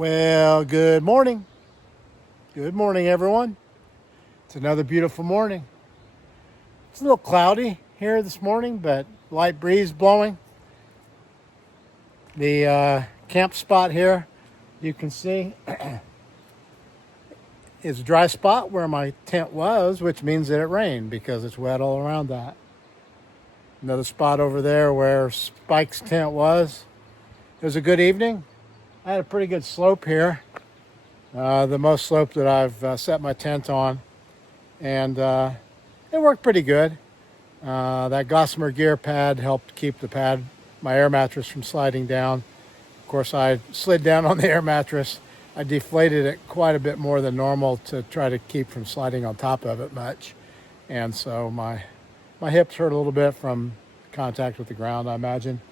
Well, good morning. Good morning, everyone. It's another beautiful morning. It's a little cloudy here this morning, but light breeze blowing. The camp spot here, you can see, is a dry spot where my tent was, which means that it rained because it's wet all around that. Another spot over there where Spike's tent was. It was a good evening. I had a pretty good slope here. The most slope that I've set my tent on, and it worked pretty good. That Gossamer gear pad helped keep my air mattress from sliding down. Of course, I slid down on the air mattress. I deflated it quite a bit more than normal to try to keep from sliding on top of it much, and so my hips hurt a little bit from contact with the ground, I imagine.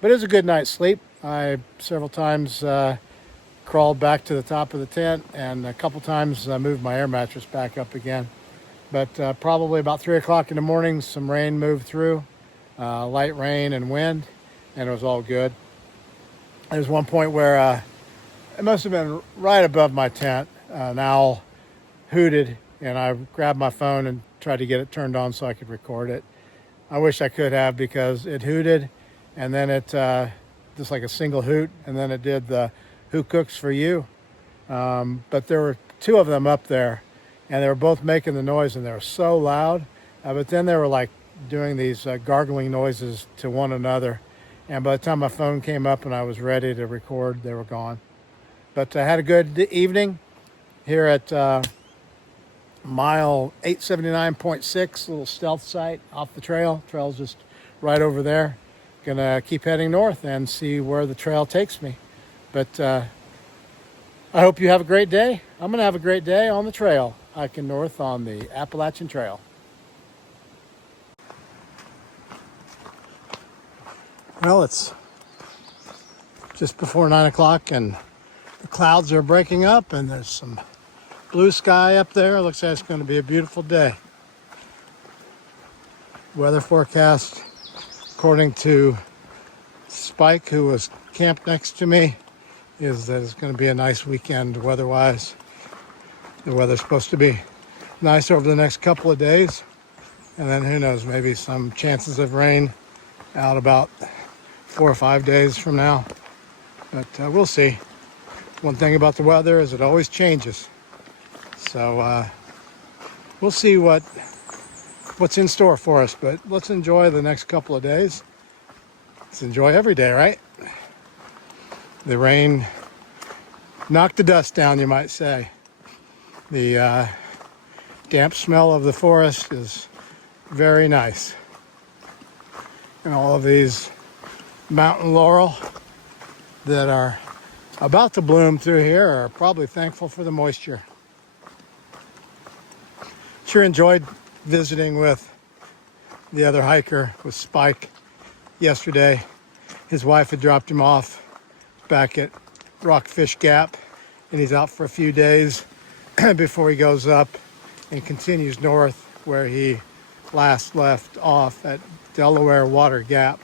But it was a good night's sleep. I several times crawled back to the top of the tent, and a couple times I moved my air mattress back up again. But probably about 3 o'clock in the morning, some rain moved through, light rain and wind, and it was all good. There's one point where it must have been right above my tent. An owl hooted, and I grabbed my phone and tried to get it turned on so I could record it. I wish I could have, because it hooted, and then it just like a single hoot, and then it did the "Who Cooks for You?" But there were two of them up there, and they were both making the noise, and they were so loud. But then they were like doing these gargling noises to one another. And by the time my phone came up and I was ready to record, they were gone. But I had a good evening here at mile 879.6, little stealth site off the trail. Trail's just right over there. Gonna keep heading north and see where the trail takes me. But I hope you have a great day. I'm gonna have a great day on the trail, hiking north on the Appalachian Trail. Well, it's just before 9 o'clock and the clouds are breaking up, and there's some blue sky up there. Looks like it's going to be a beautiful day. Weather forecast, according to Spike, who was camped next to me, is that it's going to be a nice weekend weather-wise. The weather's supposed to be nice over the next couple of days, and then who knows, maybe some chances of rain out about 4 or 5 days from now. But we'll see. One thing about the weather is it always changes. So we'll see what's in store for us. But let's enjoy the next couple of days. Let's enjoy every day, right? The rain knocked the dust down, you might say. The damp smell of the forest is very nice. And all of these mountain laurel that are about to bloom through here are probably thankful for the moisture. Sure enjoyed visiting with the other hiker, with Spike, yesterday. His wife had dropped him off back at Rockfish Gap, and he's out for a few days before he goes up and continues north where he last left off at Delaware Water Gap.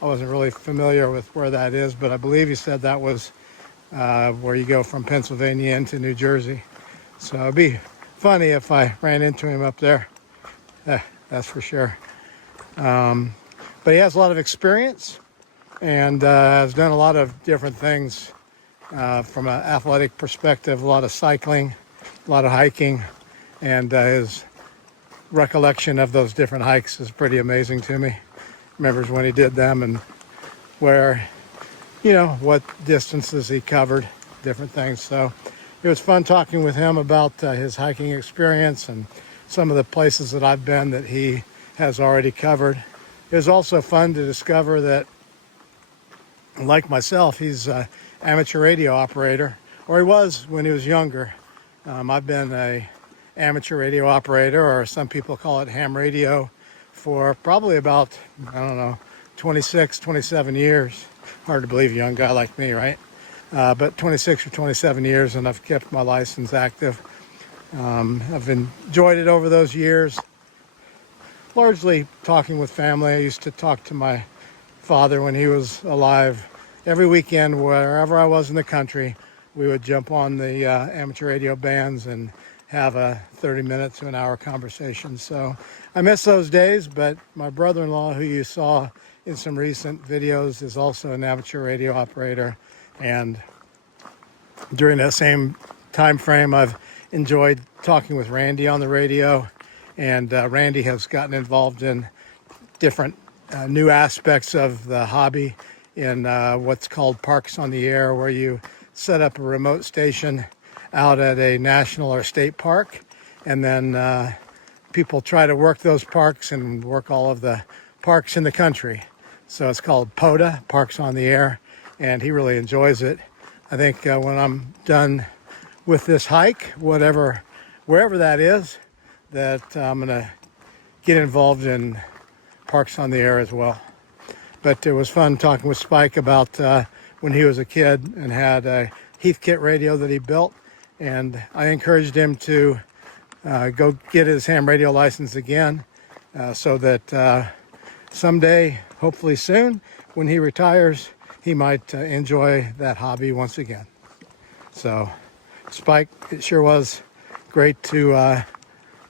I wasn't really familiar with where that is, but I believe he said that was where you go from Pennsylvania into New Jersey. So it'd be funny if I ran into him up there. That's for sure. But he has a lot of experience and has done a lot of different things from an athletic perspective, a lot of cycling, a lot of hiking, and his recollection of those different hikes is pretty amazing to me. Remembers when he did them and where, what distances he covered, different things. So it was fun talking with him about his hiking experience and some of the places that I've been that he has already covered. It was also fun to discover that, like myself, he's an amateur radio operator, or he was when he was younger. I've been an amateur radio operator, or some people call it ham radio, for probably about, 26, 27 years. Hard to believe, a young guy like me, right? But 26 or 27 years, and I've kept my license active. I've enjoyed it over those years, largely talking with family. I used to talk to my father when he was alive every weekend, wherever I was in the country, we would jump on the amateur radio bands and have a 30-minute to an hour conversation. So I miss those days, but my brother-in-law, who you saw in some recent videos, is also an amateur radio operator. And during that same time frame, I've enjoyed talking with Randy on the radio. And Randy has gotten involved in different new aspects of the hobby in what's called Parks on the Air, where you set up a remote station out at a national or state park, and then people try to work those parks and work all of the parks in the country. So it's called POTA, Parks on the Air, and he really enjoys it. I think when I'm done with this hike, wherever that is, that I'm gonna get involved in Parks on the Air as well. But it was fun talking with Spike about when he was a kid and had a Heathkit radio that he built, and I encouraged him to go get his ham radio license again, so that someday, hopefully soon, when he retires, he might enjoy that hobby once again. So, Spike, it sure was great to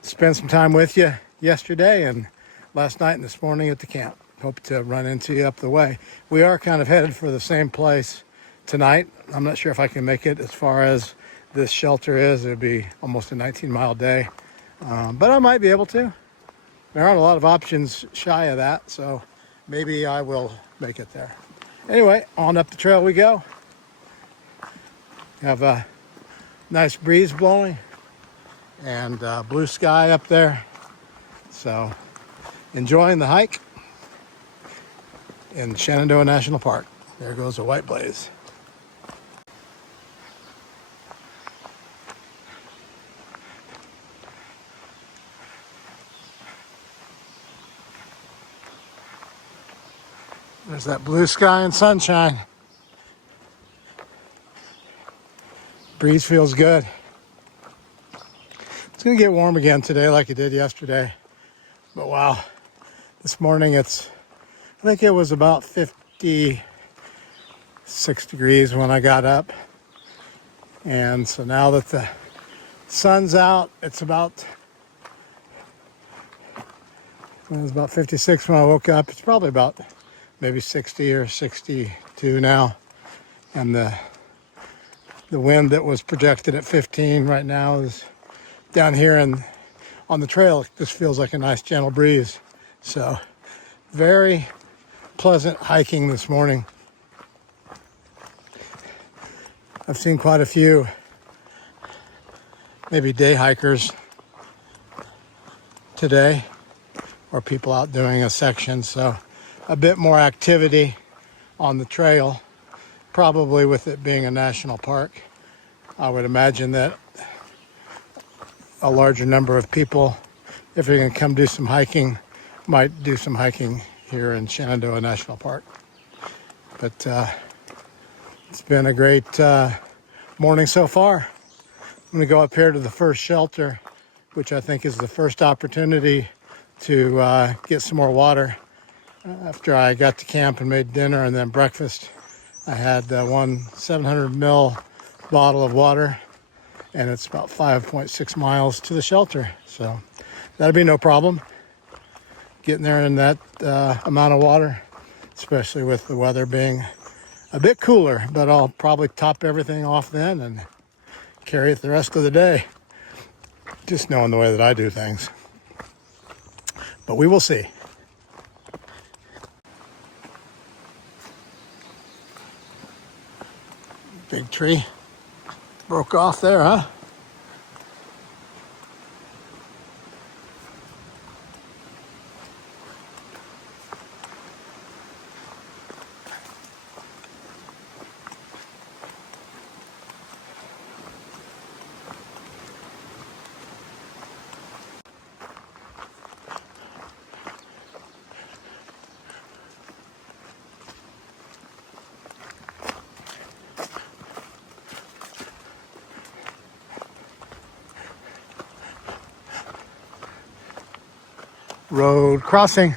spend some time with you yesterday and last night and this morning at the camp. Hope to run into you up the way. We are kind of headed for the same place tonight. I'm not sure if I can make it as far as this shelter is. It would be almost a 19-mile day, but I might be able to. There aren't a lot of options shy of that, so maybe I will make it there. Anyway, on up the trail we go. Have a nice breeze blowing and blue sky up there. So enjoying the hike in Shenandoah National Park. There goes a white blaze. There's that blue sky and sunshine. Breeze feels good. It's gonna get warm again today like it did yesterday. But wow, this morning I think it was about 56 degrees when I got up. And so now that the sun's out, it was about 56 when I woke up. It's probably about maybe 60 or 62 now. And the wind that was projected at 15 right now is down here, and on the trail it just feels like a nice gentle breeze. So very pleasant hiking this morning. I've seen quite a few maybe day hikers today, or people out doing a section, so a bit more activity on the trail, probably with it being a national park. I would imagine that a larger number of people, if they're going to come do some hiking, might do some hiking here in Shenandoah National Park. But it's been a great morning so far. I'm going to go up here to the first shelter, which I think is the first opportunity to get some more water. After I got to camp and made dinner and then breakfast, I had one 700 ml bottle of water, and it's about 5.6 miles to the shelter. So that'll be no problem getting there in that amount of water, especially with the weather being a bit cooler. But I'll probably top everything off then and carry it the rest of the day, just knowing the way that I do things. But we will see. Big tree broke off there, huh? Road crossing.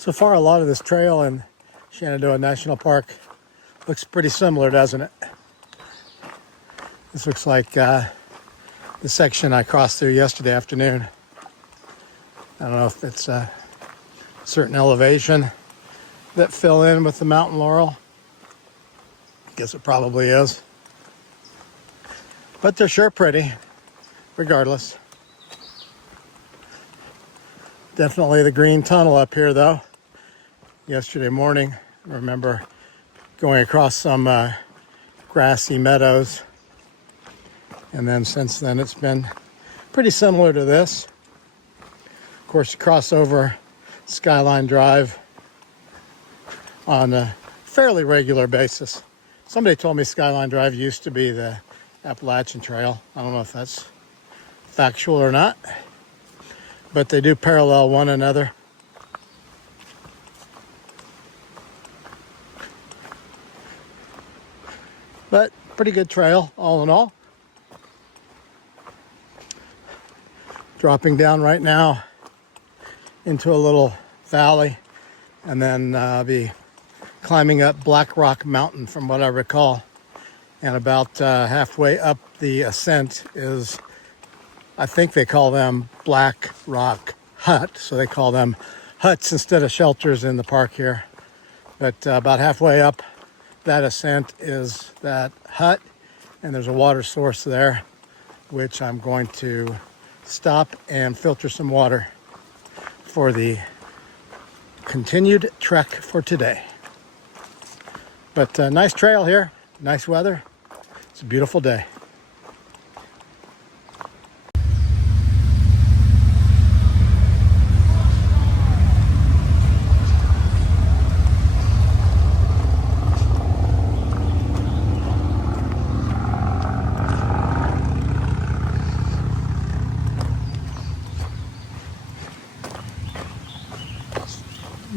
So far, a lot of this trail in Shenandoah National Park looks pretty similar, doesn't it? This looks like the section I crossed through yesterday afternoon. I don't know if it's a certain elevation that fill in with the mountain laurel. I guess it probably is. But they're sure pretty, regardless. Definitely the green tunnel up here, though. Yesterday morning, I remember going across some grassy meadows. And then since then, it's been pretty similar to this. Of course, you cross over Skyline Drive on a fairly regular basis. Somebody told me Skyline Drive used to be the Appalachian Trail. I don't know if that's factual or not, but they do parallel one another. But pretty good trail, all in all. Dropping down right now into a little valley, and then I'll be climbing up Black Rock Mountain from what I recall. And about halfway up the ascent is, I think they call them Black Rock Hut. So they call them huts instead of shelters in the park here. But about halfway up that ascent is that hut. And there's a water source there, which I'm going to stop and filter some water for the continued trek for today. But nice trail here, nice weather. It's a beautiful day.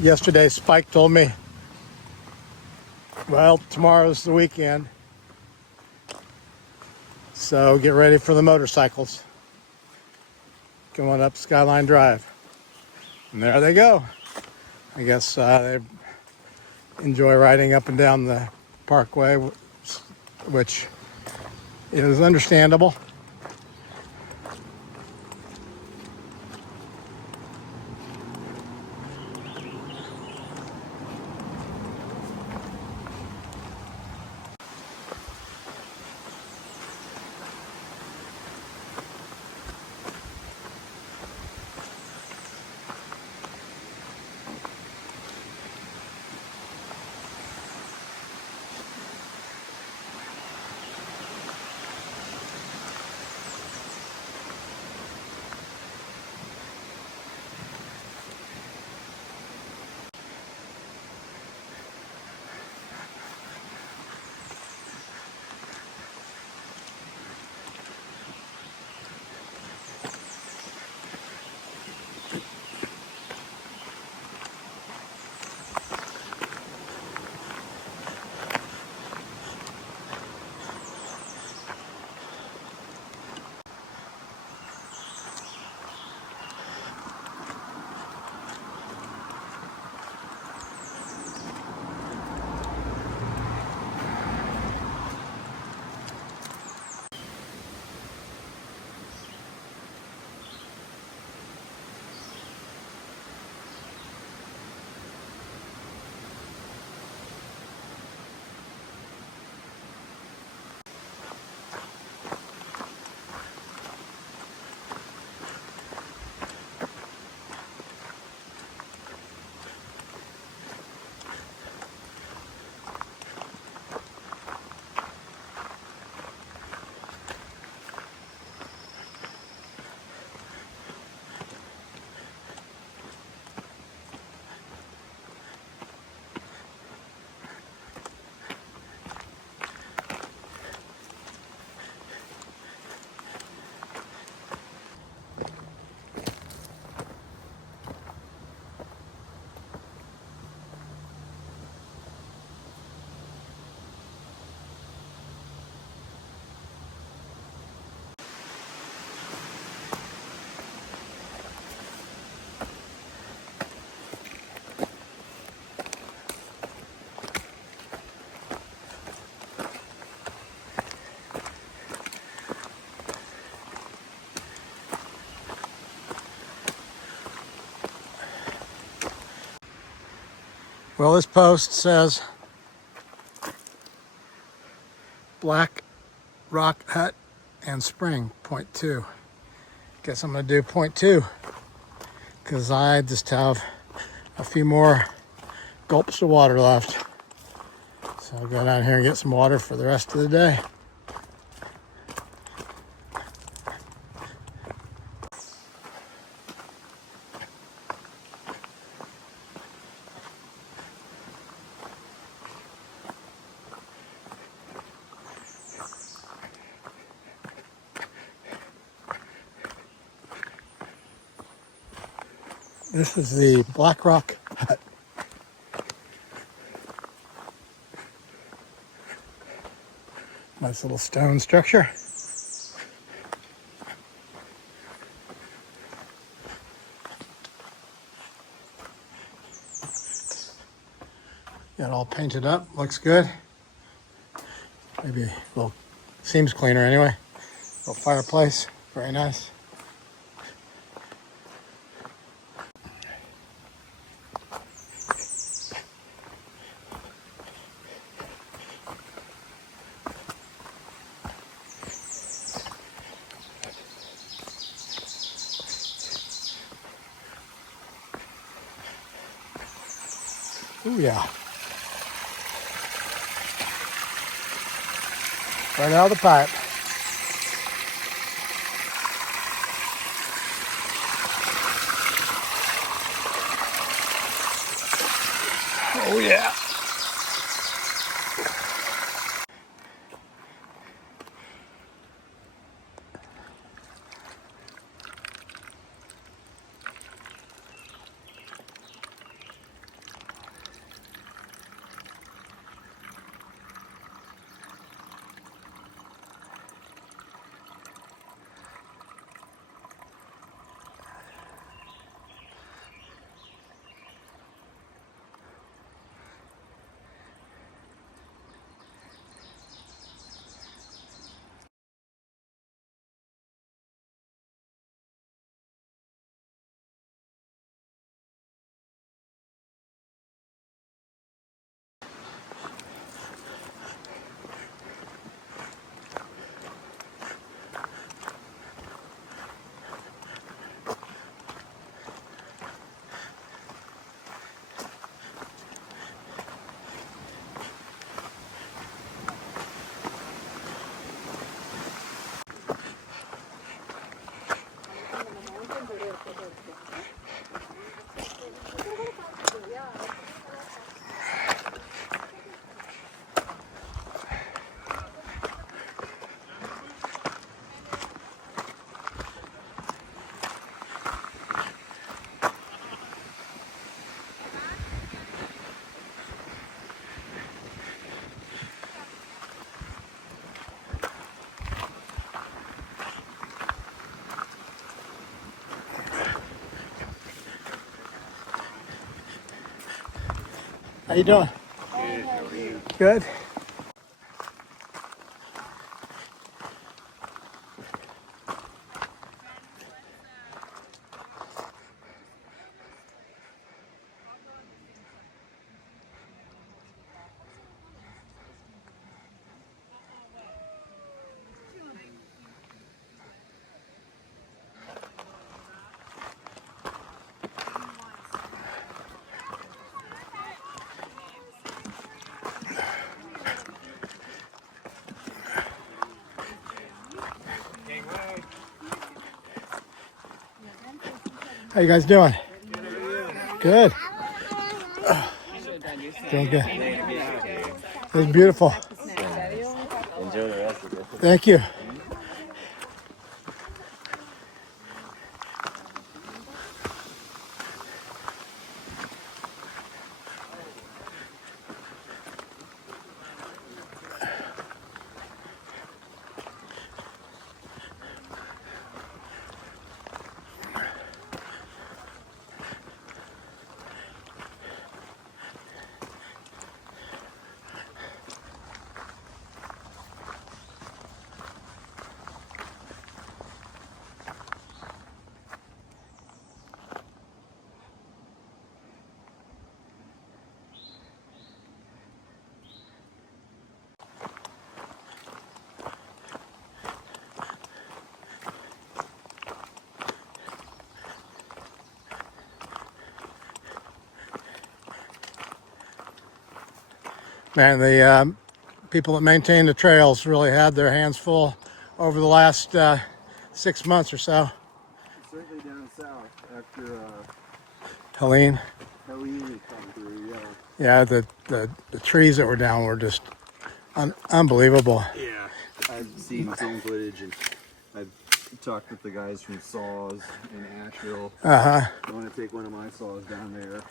Yesterday, Spike told me, well, tomorrow's the weekend, so get ready for the motorcycles going up Skyline Drive. And there they go. I guess they enjoy riding up and down the parkway, which is understandable. Well, this post says Black Rock Hut and Spring, point 2. Guess I'm gonna do point 2 because I just have a few more gulps of water left. So I'll go down here and get some water for the rest of the day. This is the Black Rock Hut. Nice little stone structure. Got it all painted up, looks good. Maybe a little, seems cleaner anyway. Little fireplace, very nice. Ooh, yeah. Right out of the pipe. Oh, yeah. How you doing? Good, how are you? Good. How you guys doing? Good. Doing good. It was beautiful. Enjoy the rest of it. Thank you. Man, the people that maintain the trails really had their hands full over the last 6 months or so. Certainly down south after Helene. Helene had come through, yeah. Yeah, the trees that were down were just unbelievable. Yeah, I've seen some footage, and I've talked with the guys from Saws in Asheville. I want to take one of my saws down there,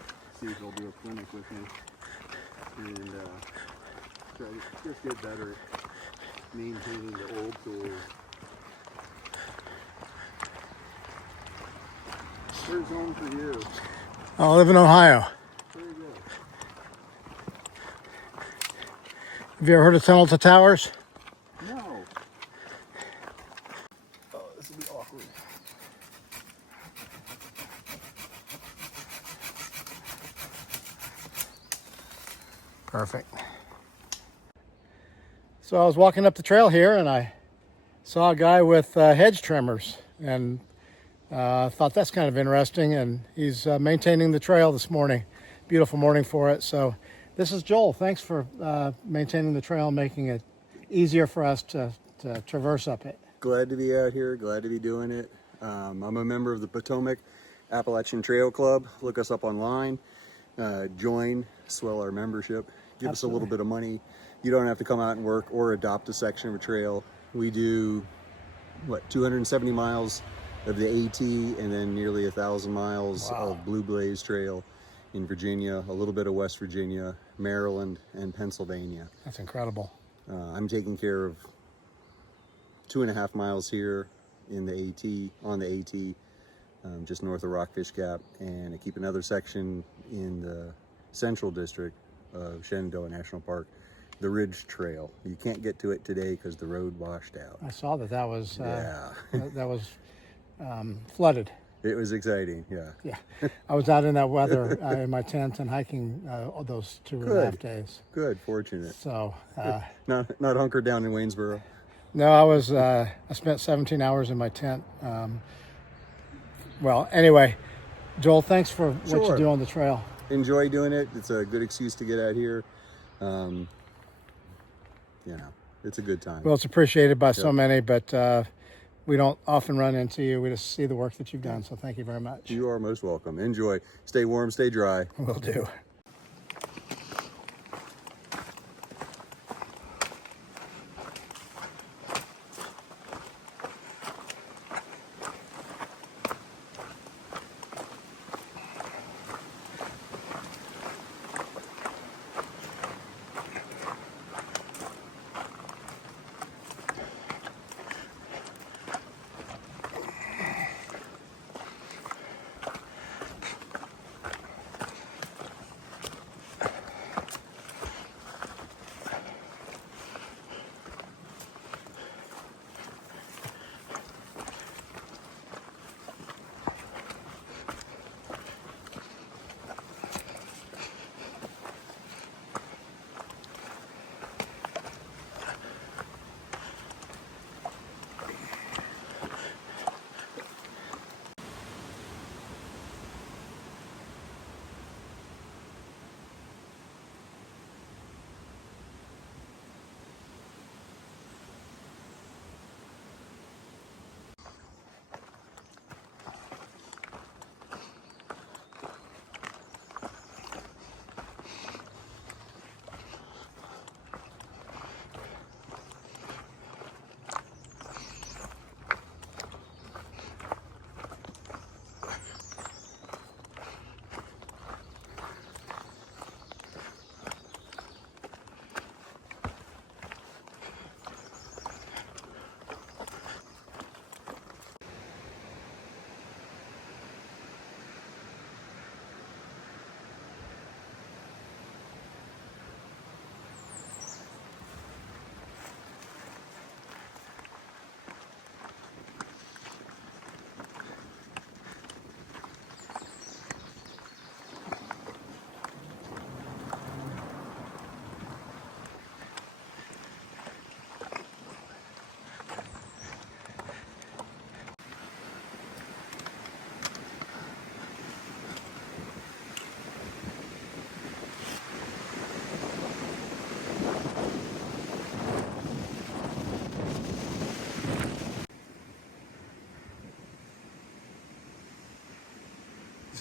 see if they'll do a clinic with me, and try to just get better at maintaining the old tools. Where's home for you? I live in Ohio. Very good. Have you ever heard of Tunnel to Towers? No. Oh, this will be awkward. Perfect. So I was walking up the trail here and I saw a guy with hedge trimmers, and thought that's kind of interesting, and he's maintaining the trail this morning. Beautiful morning for it. So this is Joel. Thanks for maintaining the trail, making it easier for us to traverse up it. Glad to be out here, glad to be doing it. I'm a member of the Potomac Appalachian Trail Club. Look us up online, join, swell our membership, give us a little bit of money. You don't have to come out and work or adopt a section of a trail. We do, 270 miles of the AT, and then nearly 1,000 miles of Blue Blaze Trail in Virginia, a little bit of West Virginia, Maryland, and Pennsylvania. That's incredible. I'm taking care of 2.5 miles here in the AT, on the AT, just north of Rockfish Gap, and I keep another section in the Central District of Shenandoah National Park, the Ridge Trail. You can't get to it today because the road washed out. I saw that was that was flooded. It was exciting, yeah. Yeah, I was out in that weather in my tent and hiking those 2.5 days. Good, fortunate. So Not hunkered down in Waynesboro. no, I spent 17 hours in my tent. Well, anyway, Joel, thanks for what you do on the trail. Enjoy doing it. It's a good excuse to get out here. It's a good time. Well, it's appreciated by so many, but we don't often run into you. We just see the work that you've done. So thank you very much. You are most welcome. Enjoy. Stay warm, stay dry. Will do.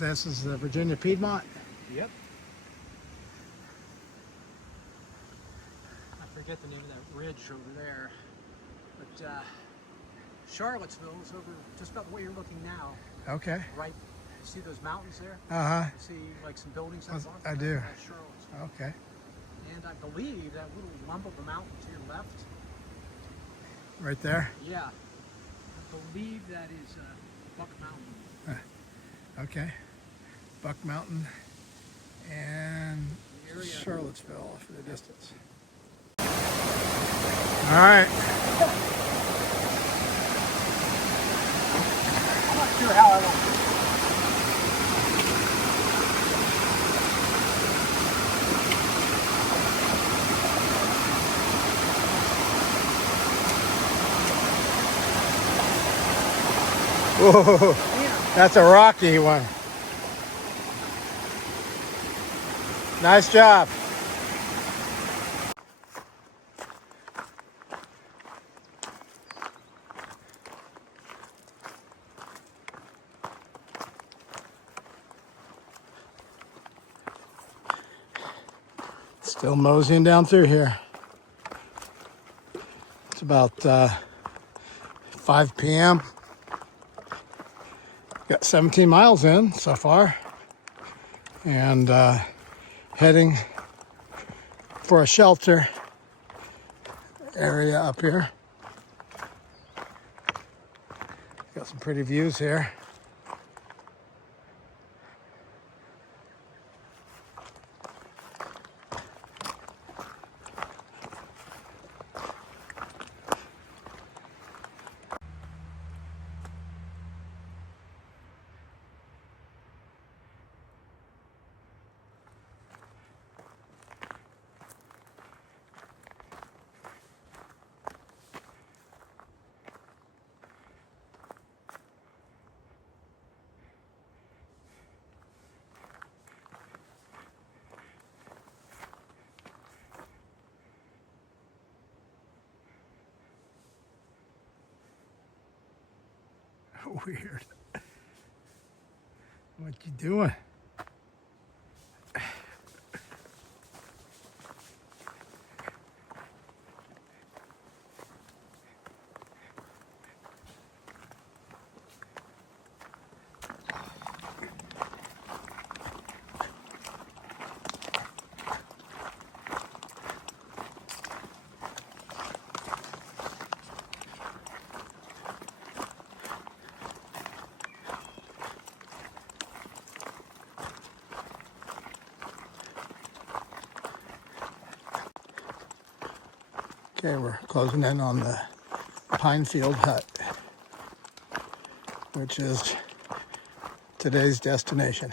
this? Is the Virginia Piedmont? Yep. I forget the name of that ridge over there, but Charlottesville is over just about the way you're looking now. Okay. Right. You see those mountains there? Uh-huh. You see like some buildings on the bottom? I do. That's Charlottesville. Okay. And I believe that little lump of a mountain to your left. Right there? Yeah. I believe that is Buck Mountain. Okay. Buck Mountain and The area. Charlottesville for the distance. All right. I'm not sure how I want to. Whoa, that's a rocky one. Nice job. Still moseying down through here. It's about 5 p.m. Got 17 miles in so far, and heading for a shelter area up here. Got some pretty views here. Weird. What you doing? Okay, we're closing in on the Pinefield Hut, which is today's destination.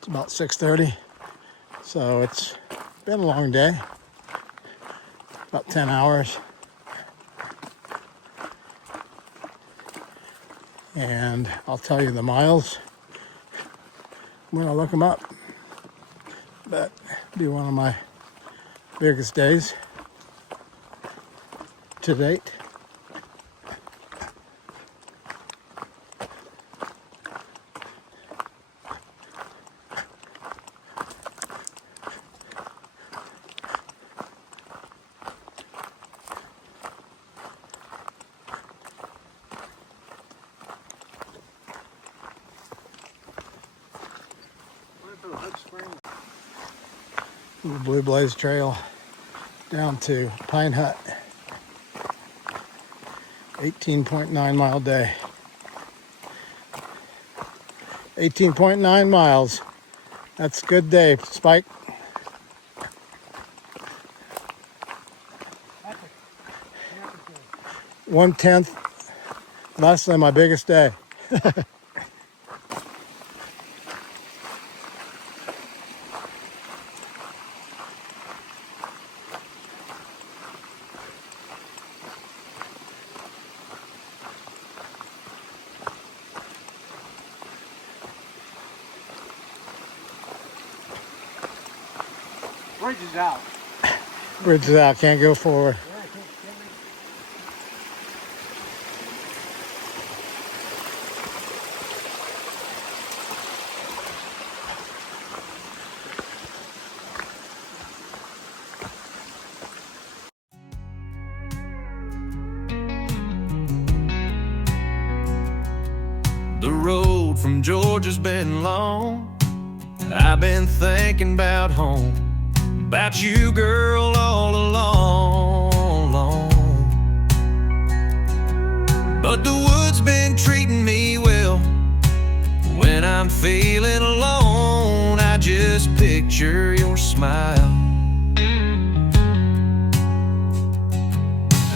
It's about 6:30, so it's been a long day, about 10 hours. And I'll tell you the miles when I look them up. But it'll be one of my biggest days to date. The Blue Blaze Trail down to Pine Hut. 18.9 mile day. 18.9 miles. That's a good day, Spike. 1/10 less than my biggest day. bridge is out. Bridge is out, can't go forward. Yeah, I can't make The road from Georgia's been long. I've been thinking about home, about you, girl, all along. But the wood's been treating me well. When I'm feeling alone, I just picture your smile.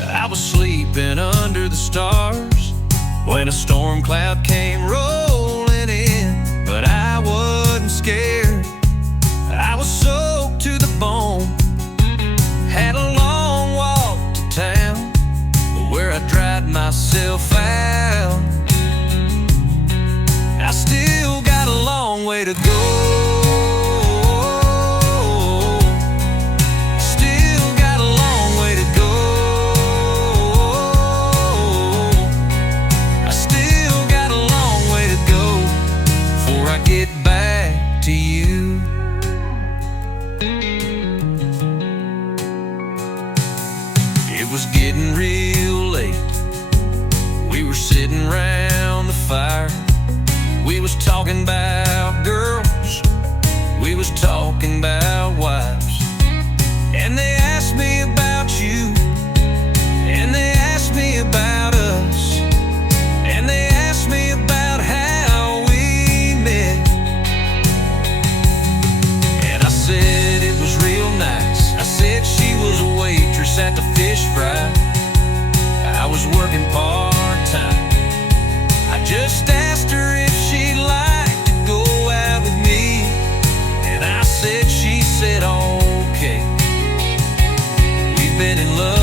I was sleeping under the stars when a storm cloud came rolling in, but I wasn't scared. I was soaked to the bone, had a long walk to town where I dried myself out. I still got a long way to go. Get back to you. It was getting real late. We were sitting round the fire. We was talking about girls. We was talking about wives. And they asked me about you. And they asked me about us. And they asked me about how we met. And I said it was real nice. I said she was a waitress at the fish fry. I was working part-time. I just asked her if she'd like to go out with me, and I said, she said okay. We've been in love